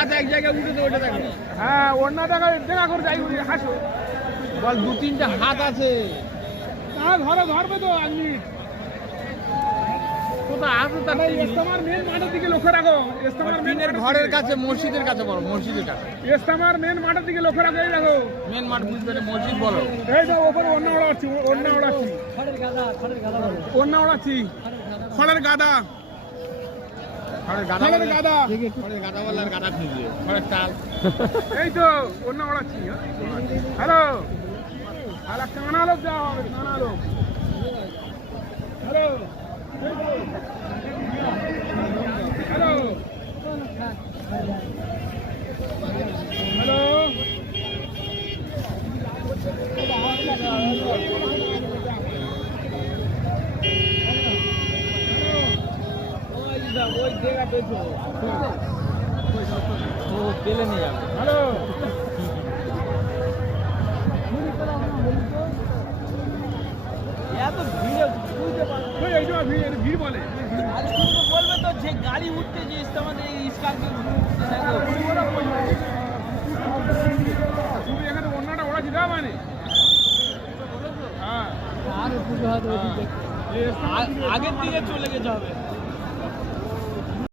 আচ্ছা এক জায়গায় উঠে তো ওটা দেখো। হ্যাঁ অন্য দেখা দেখা করে যাই হাসো বল দু তিনটা হাত আছে। না ধরবে তো এক মিনিট। কোথায় আছে তার ঠিক নেই। ইস্তেমার মেন মাঠের দিকে লক্ষ্য রাখো। ইস্তেমার মেন টিনের ঘরের কাছে মসজিদের কাছে বলো, মসজিদের কাছে। ইস্তেমার মেন মাঠের দিকে লক্ষ্য রাখো। এই দেখো মেন মাঠ বুঝবে না, মসজিদ বলো। এই তো ওপরে অন্য ওড়াচ্ছি খড়ের গাদা অন্য ওড়াচ্ছি খড়ের গাদা খড়ের গাদা খড়ের বলে- গাদা খড়ের গাদা বলে আর গাদা খুঁজবে খড়ের চাল। এই তো অন্য ওড়াচ্ছি। হ্যালো আর একটা কানা লোক দেওয়া হবে কানা লোক। হ্যালো হ্যালো হ্যালো ওই জায়গা পেয়েছো ও পেলে নিয়ে যাবে। হ্যালো এত ভিড়ে বুঝতে পারছো। ওই এই যে ভিড় বলে আরে তুমি তো বলবে তো যে গাড়ি উঠতে যে আমাদের স্কার্পিও তুমি এখানে অন্যটা ওড়াচ্ছি দেওয়া মানে হ্যাঁ আগের দিকে চলে গেছে হবে।